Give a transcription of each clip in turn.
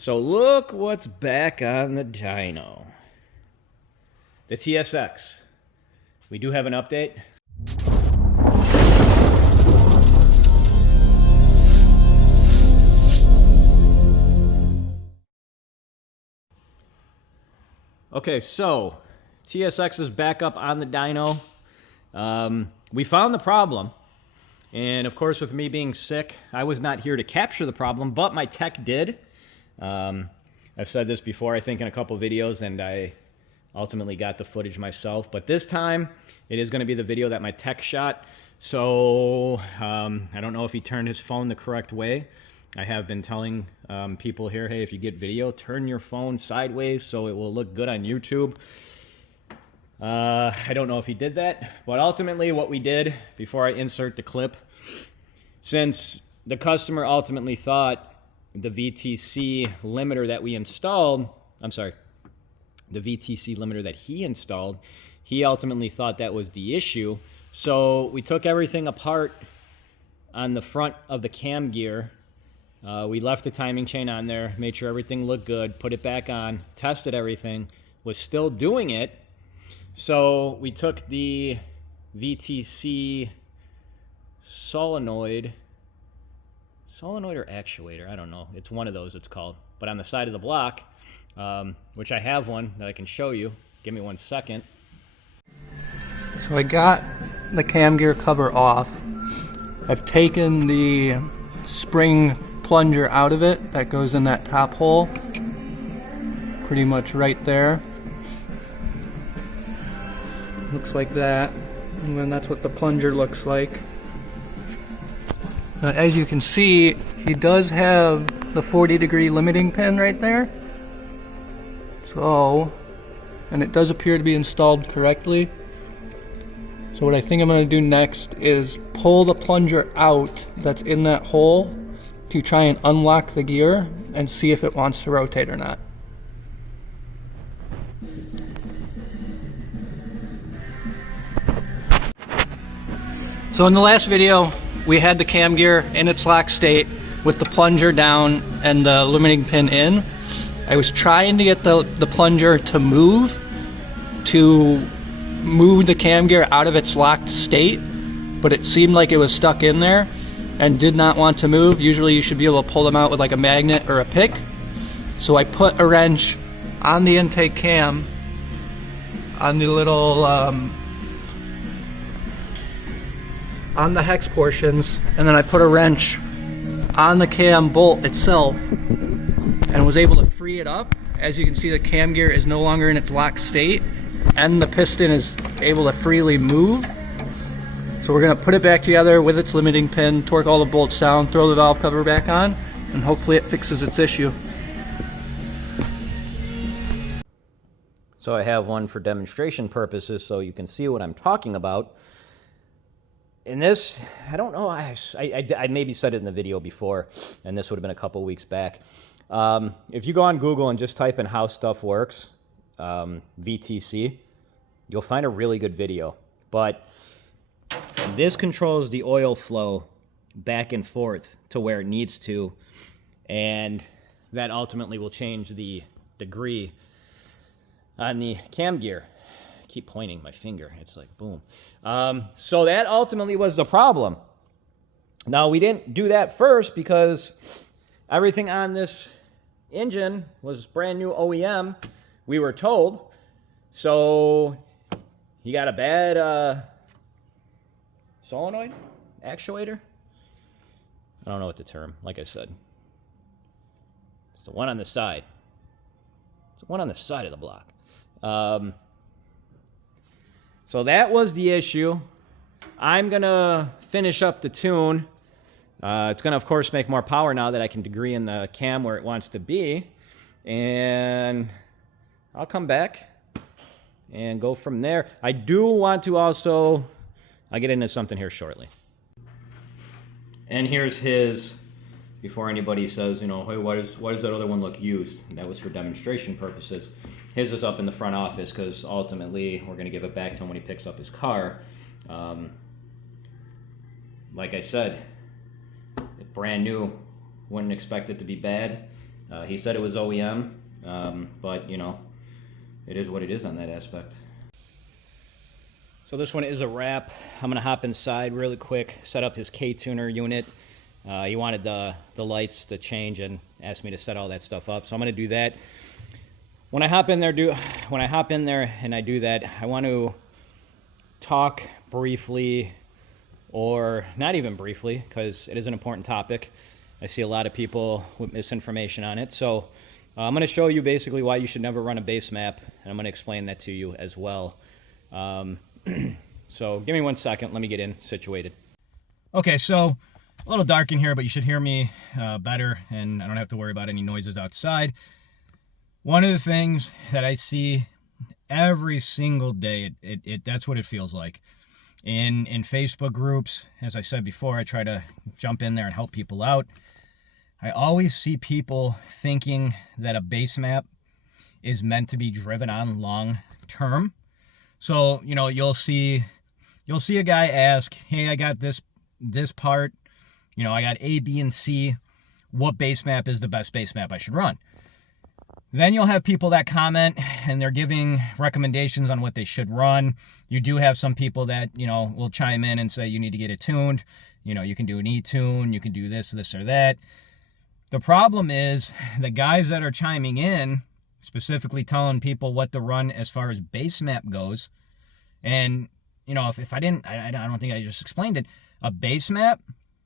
So look what's back on the dyno. The TSX. We do have an update. Okay, so TSX is back up on the dyno. We found the problem. And of course, with me being sick, I was not here to capture the problem, but my tech did. I've said this before, I think, in a couple videos, and I ultimately got the footage myself. But this time, it is going to be the video that my tech shot. So I don't know if he turned his phone the correct way. I have been telling people here, hey, if you get video, turn your phone sideways so it will look good on YouTube. I don't know if he did that, but ultimately what we did, before I insert the clip, since the customer ultimately thought the VTC limiter that we installed, the VTC limiter that he installed, he ultimately thought that was the issue. So we took everything apart on the front of the cam gear. We left the timing chain on there, made sure everything looked good, put it back on, tested everything, was still doing it. So we took the VTC solenoid or actuator, I don't know. It's one of those it's called. But on the side of the block, which I have one that I can show you. Give me 1 second. So I got the cam gear cover off. I've taken the spring plunger out of it that goes in that top hole. Pretty much right there. Looks like that. And then that's what the plunger looks like. As you can see, he does have the 40-degree limiting pin right there. So, and it does appear to be installed correctly. So what I think I'm going to do next is pull the plunger out that's in that hole to try and unlock the gear and see if it wants to rotate or not. So in the last video, we had the cam gear in its lock state with the plunger down and the limiting pin in. I was trying to get the plunger to move the cam gear out of its locked state, but it seemed like it was stuck in there and did not want to move. Usually you should be able to pull them out with like a magnet or a pick. So I put a wrench on the intake cam on the little on the hex portions, and then I put a wrench on the cam bolt itself and was able to free it up. As you can see, the cam gear is no longer in its locked state and the piston is able to freely move. So we're going to put it back together with its limiting pin, torque all the bolts down, throw the valve cover back on, and hopefully it fixes its issue. So I have one for demonstration purposes so you can see what I'm talking about. In this, I don't know, I maybe said it in the video before, and this would have been a couple weeks back. If you go on Google and just type in how stuff works, VTC, you'll find a really good video. But this controls the oil flow back and forth to where it needs to, and that ultimately will change the degree on the cam gear. Keep pointing my finger, it's like boom. So that ultimately was the problem. Now we didn't do that first because everything on this engine was brand new OEM, we were told. So you got a bad solenoid actuator? I don't know what the term, like I said. It's the one on the side. It's the one on the side of the block. So that was the issue. I'm going to finish up the tune. It's going to, of course, make more power now that I can degree in the cam where it wants to be. And I'll come back and go from there. I do want to also, I'll get into something here shortly. And here's his, before anybody says, you know, hey, why does that other one look used? And that was for demonstration purposes. His is up in the front office because ultimately we're going to give it back to him when he picks up his car. Like I said, it's brand new. Wouldn't expect it to be bad. He said it was OEM, but you know, it is what it is on that aspect. So this one is a wrap. I'm gonna hop inside really quick, set up his K-tuner unit. He wanted the lights to change and asked me to set all that stuff up, so I'm gonna do that. When I hop in there and I do that, I want to talk briefly, or not even briefly, because it is an important topic. I see a lot of people with misinformation on it. So I'm going to show you basically why you should never run a base map, and I'm going to explain that to you as well. So give me 1 second. Let me get in situated. Okay, so a little dark in here, but you should hear me better, and I don't have to worry about any noises outside. One of the things that I see every single day, that's what it feels like. In Facebook groups, as I said before, I try to jump in there and help people out. I always see people thinking that a base map is meant to be driven on long term. So, you know, you'll see a guy ask, hey, I got this part, you know, I got A, B, and C. What base map is the best base map I should run? Then you'll have people that comment and they're giving recommendations on what they should run. You do have some people that, you know, will chime in and say you need to get it tuned. You know, you can do an E-tune, you can do this or that. The problem is the guys that are chiming in, specifically telling people what to run as far as base map goes. And, you know, if I don't think I just explained it. A base map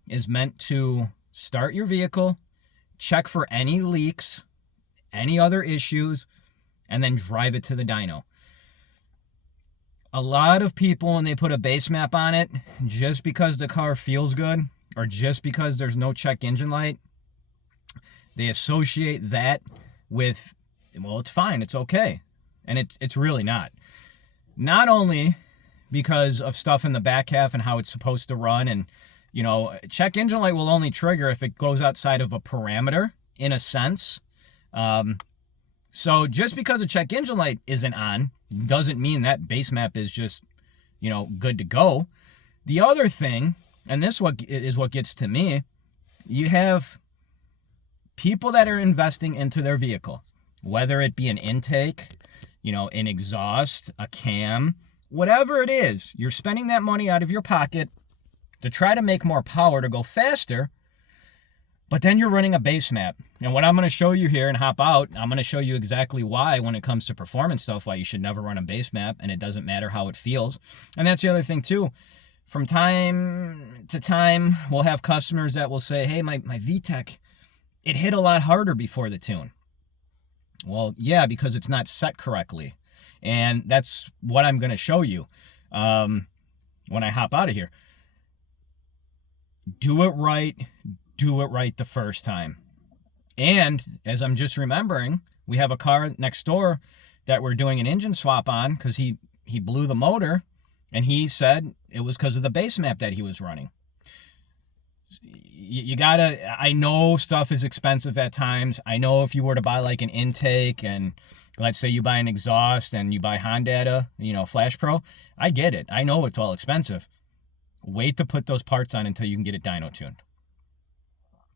is meant to start your vehicle, check for any leaks, any other issues, and then drive it to the dyno. A lot of people, when they put a base map on it, just because the car feels good, or just because there's no check engine light, they associate that with, well, it's fine, it's okay. And it's really not. Not only because of stuff in the back half and how it's supposed to run, and, you know, check engine light will only trigger if it goes outside of a parameter, in a sense. So just because a check engine light isn't on doesn't mean that base map is just, you know, good to go. The other thing, and this is what gets to me, you have people that are investing into their vehicle, whether it be an intake, you know, an exhaust, a cam, whatever it is, you're spending that money out of your pocket to try to make more power to go faster. But then you're running a base map. And what I'm going to show you here and hop out, I'm going to show you exactly why, when it comes to performance stuff, why you should never run a base map, and it doesn't matter how it feels. And that's the other thing too. From time to time, we'll have customers that will say, hey, my vtec, it hit a lot harder before the tune. Well, yeah, because it's not set correctly. And that's what I'm going to show you when I hop out of here. Do it right. Do it right the first time. And as I'm just remembering, we have a car next door that we're doing an engine swap on because he blew the motor, and he said it was because of the base map that he was running. You gotta, I know stuff is expensive at times. I know if you were to buy like an intake, and let's say you buy an exhaust and you buy Honda, you know, Flash Pro, I get it. I know it's all expensive. Wait to put those parts on until you can get it dyno tuned.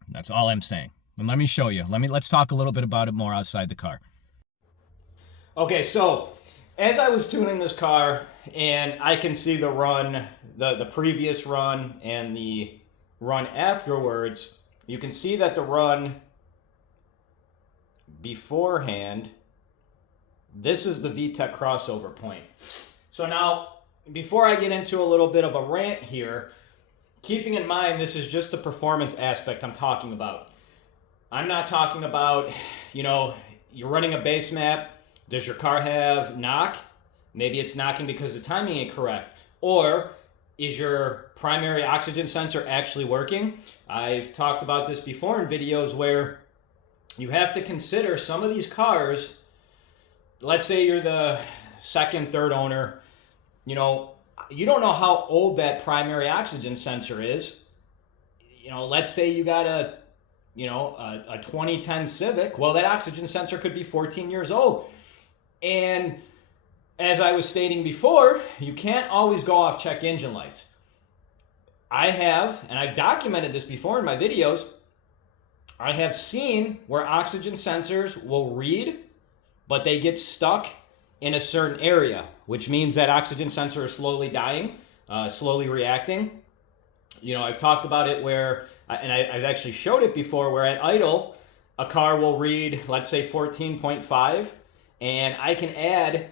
That's all I'm saying. And let me show you. Let's talk a little bit about it more outside the car. Okay, so as I was tuning this car, and I can see the run, the previous run and the run afterwards, you can see that the run beforehand, this is the VTec crossover point. So now, before I get into a little bit of a rant here, keeping in mind this is just the performance aspect I'm talking about. I'm not talking about, you know, you're running a base map. Does your car have knock? Maybe it's knocking because the timing ain't correct. Or is your primary oxygen sensor actually working? I've talked about this before in videos where you have to consider some of these cars. Let's say you're the second, third owner. You know, you don't know how old that primary oxygen sensor is. You know, let's say you got a 2010 Civic. Well, that oxygen sensor could be 14 years old. And as I was stating before, you can't always go off check engine lights. I have, and I've documented this before in my videos, I have seen where oxygen sensors will read, but they get stuck in a certain area, which means that oxygen sensor is slowly dying, slowly reacting. You know, I've talked about it where, and I've actually showed it before, where at idle, a car will read, let's say 14.5, and I can add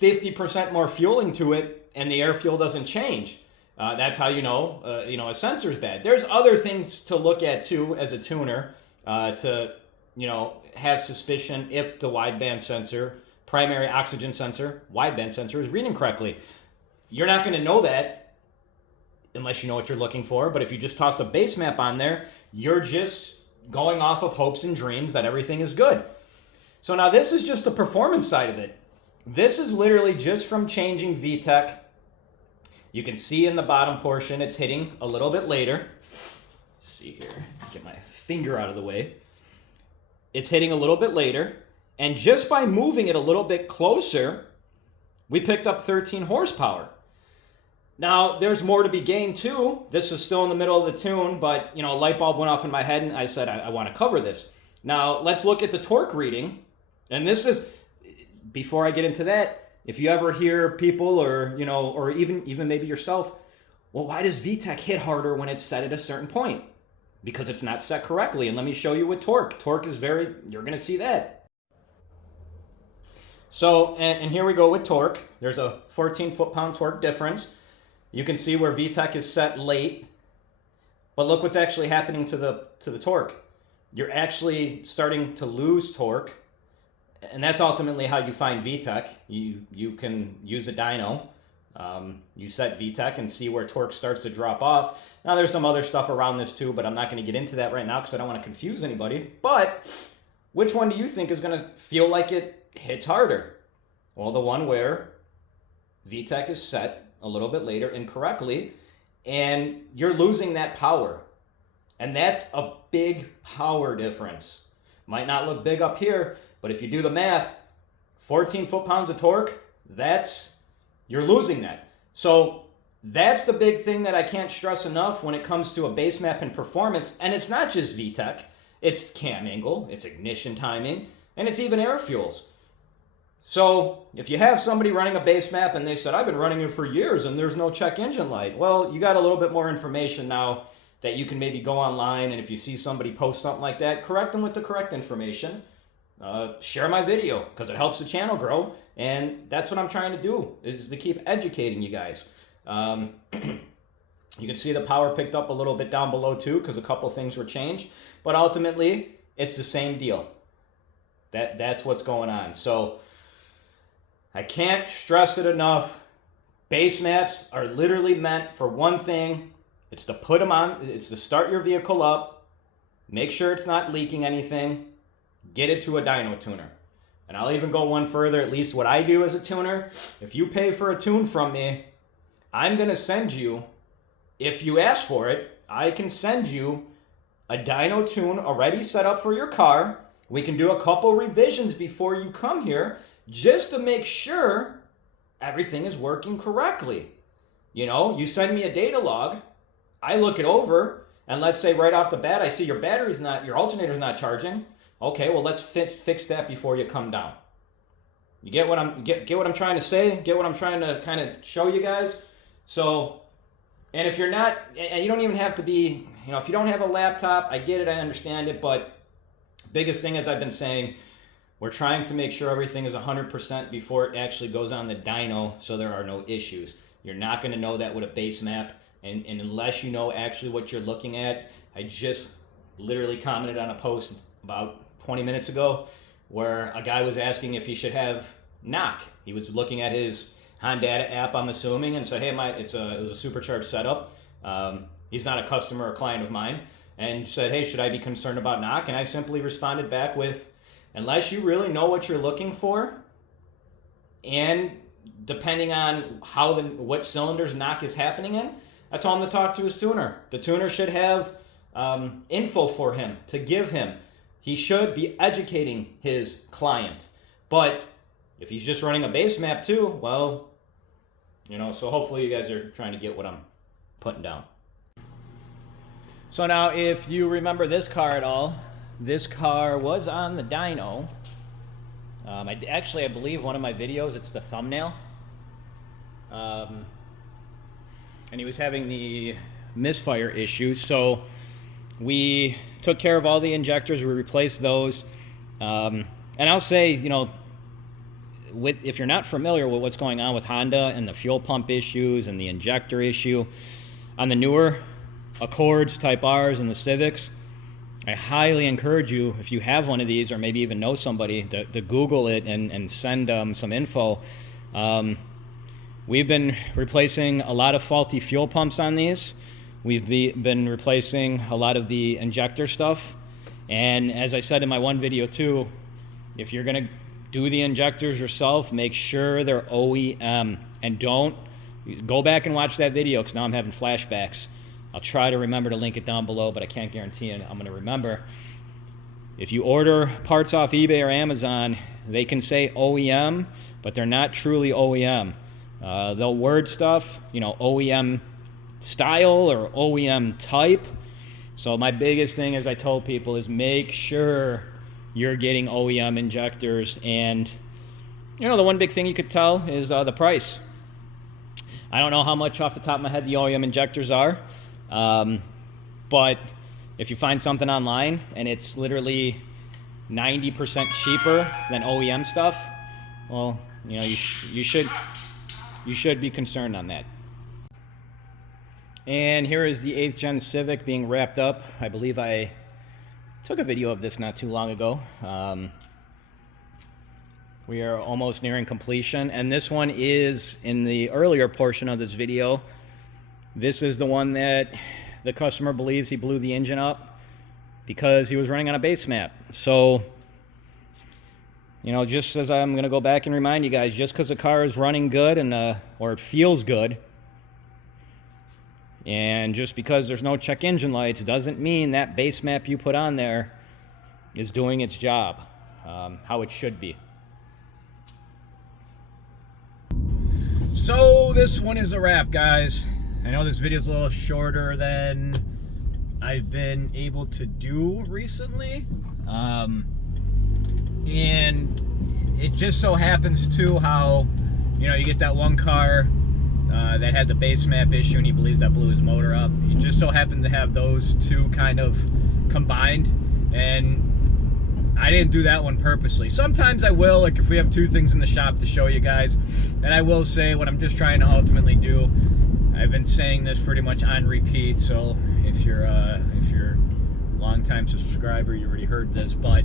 50% more fueling to it, and the air fuel doesn't change. That's how you know a sensor's bad. There's other things to look at too as a tuner to have suspicion if the wideband sensor, primary oxygen sensor, wideband sensor is reading correctly. You're not going to know that unless you know what you're looking for. But if you just toss a base map on there, you're just going off of hopes and dreams that everything is good. So now this is just the performance side of it. This is literally just from changing VTec. You can see in the bottom portion, it's hitting a little bit later. Let's see here, get my finger out of the way. It's hitting a little bit later. And just by moving it a little bit closer, we picked up 13 horsepower. Now, there's more to be gained too. This is still in the middle of the tune, but a light bulb went off in my head and I said, I want to cover this. Now, let's look at the torque reading. And this is, before I get into that, if you ever hear people or even maybe yourself, well, why does VTec hit harder when it's set at a certain point? Because it's not set correctly. And let me show you with torque. Torque is you're going to see that. So, and here we go with torque. There's a 14 foot-pound torque difference. You can see where VTec is set late. But look what's actually happening to the torque. You're actually starting to lose torque. And that's ultimately how you find VTec. You can use a dyno. You set VTec and see where torque starts to drop off. Now there's some other stuff around this too, but I'm not going to get into that right now because I don't want to confuse anybody. But which one do you think is going to feel like it hits harder? Well, the one where VTec is set a little bit later incorrectly, and you're losing that power. And that's a big power difference. Might not look big up here, but if you do the math, 14 foot-pounds of torque, you're losing that. So that's the big thing that I can't stress enough when it comes to a base map and performance. And it's not just VTec, it's cam angle, it's ignition timing, and it's even air fuels. So if you have somebody running a base map and they said, I've been running it for years and there's no check engine light. Well, you got a little bit more information now that you can maybe go online, and if you see somebody post something like that, correct them with the correct information. Share my video because it helps the channel grow, and that's what I'm trying to do, is to keep educating you guys. You can see the power picked up a little bit down below too because a couple things were changed, but ultimately it's the same deal. That's what's going on. So I can't stress it enough. Base maps are literally meant for one thing. It's to put them on, it's to start your vehicle up, make sure it's not leaking anything, get it to a dyno tuner. And I'll even go one further, at least what I do as a tuner. If you pay for a tune from me, I'm going to send you, if you ask for it, I can send you a dyno tune already set up for your car. We can do a couple revisions before you come here just to make sure everything is working correctly. You send me a data log, I look it over, and let's say right off the bat, I see your alternator's not charging. Okay, well, let's fix that before you come down. You get what I'm trying to say? Get what I'm trying to kind of show you guys? So, and if you're not, and you don't even have to be, if you don't have a laptop, I get it, I understand it, but biggest thing, as I've been saying, we're trying to make sure everything is 100% before it actually goes on the dyno, so there are no issues. You're not going to know that with a base map, and unless you know actually what you're looking at. I just literally commented on a post about 20 minutes ago where a guy was asking if he should have knock. He was looking at his Hondata app, I'm assuming, and said, hey, it was a supercharged setup. He's not a customer or client of mine, and said, hey, should I be concerned about knock? And I simply responded back with, unless you really know what you're looking for, and depending on what cylinders knock is happening in, I told him to talk to his tuner. The tuner should have info for him to give him. He should be educating his client. But if he's just running a base map too, well, so hopefully you guys are trying to get what I'm putting down. So now, if you remember this car at all, this car was on the dyno. I believe one of my videos, it's the thumbnail. And he was having the misfire issue. So we took care of all the injectors. We replaced those. And I'll say, you know, if you're not familiar with what's going on with Honda and the fuel pump issues and the injector issue on the newer Accords, Type Rs, and the Civics, I highly encourage you, if you have one of these or maybe even know somebody, to Google it and send some info. We've been replacing a lot of faulty fuel pumps on these. We've been replacing a lot of the injector stuff. And as I said in my one video too, if you're gonna do the injectors yourself, make sure they're OEM, and don't go back and watch that video, because now I'm having flashbacks. I'll try to remember to link it down below, but I can't guarantee it. I'm going to remember. If you order parts off eBay or Amazon, they can say OEM, but they're not truly OEM. They'll word stuff, you know, OEM style or OEM type. So my biggest thing, as I told people, is make sure you're getting OEM injectors. And, you know, the one big thing you could tell is the price. I don't know how much off the top of my head the OEM injectors are. But if you find something online and it's literally 90% cheaper than OEM stuff, well, you know, you should be concerned on that. And here is the 8th gen Civic being wrapped up. I believe I took a video of this not too long ago. We are almost nearing completion, and this one is in the earlier portion of this video. This is the one that the customer believes he blew the engine up because he was running on a base map. So, you know, just as I'm going to go back and remind you guys, just because the car is running good and or it feels good, and just because there's no check engine lights, doesn't mean that base map you put on there is doing its job how it should be. So this one is a wrap, guys. I know this video is a little shorter than I've been able to do recently. And it just so happens too how, you know, you get that one car that had the base map issue and he believes that blew his motor up. You just so happen to have those two kind of combined, and I didn't do that one purposely. Sometimes I will, like if we have two things in the shop to show you guys. And I will say what I'm just trying to ultimately do, I've been saying this pretty much on repeat, so if you're a long-time subscriber, you already heard this, but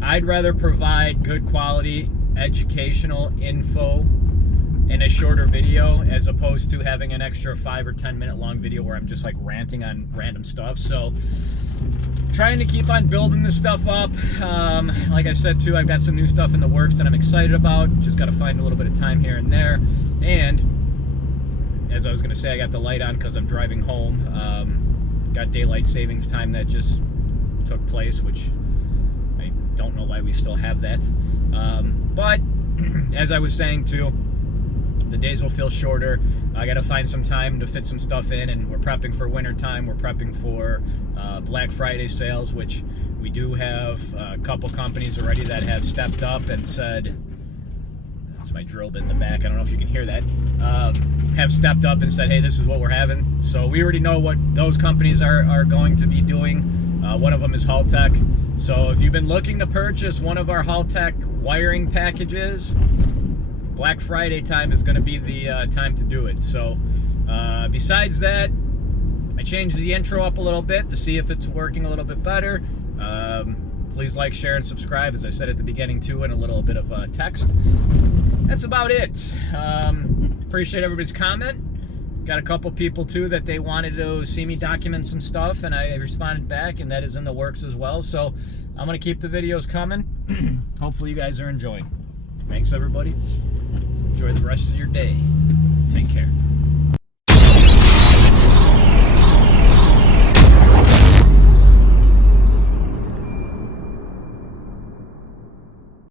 I'd rather provide good quality educational info in a shorter video as opposed to having an extra 5 or 10 minute long video where I'm just like ranting on random stuff. So trying to keep on building this stuff up. Like I said too, I've got some new stuff in the works that I'm excited about. Just got to find a little bit of time here and there. And as I was going to say, I got the light on because I'm driving home. Got daylight savings time that just took place, which I don't know why we still have that. But as I was saying too, the days will feel shorter. I got to find some time to fit some stuff in, and we're prepping for winter time. We're prepping for Black Friday sales, which we do have a couple companies already that have stepped up and said, that's my drill bit in the back, I don't know if you can hear that, have stepped up and said, hey, this is what we're having. So we already know what those companies are going to be doing. One of them is Haltech. So if you've been looking to purchase one of our Haltech wiring packages, Black Friday time is going to be the time to do it. So besides that, I changed the intro up a little bit to see if it's working a little bit better. Please like, share, and subscribe, as I said at the beginning too, in a little bit of text. That's about it. Appreciate everybody's comment. Got a couple people too that they wanted to see me document some stuff, and I responded back, and that is in the works as well. So I'm going to keep the videos coming. Hopefully you guys are enjoying. Thanks everybody. Enjoy the rest of your day. Take care.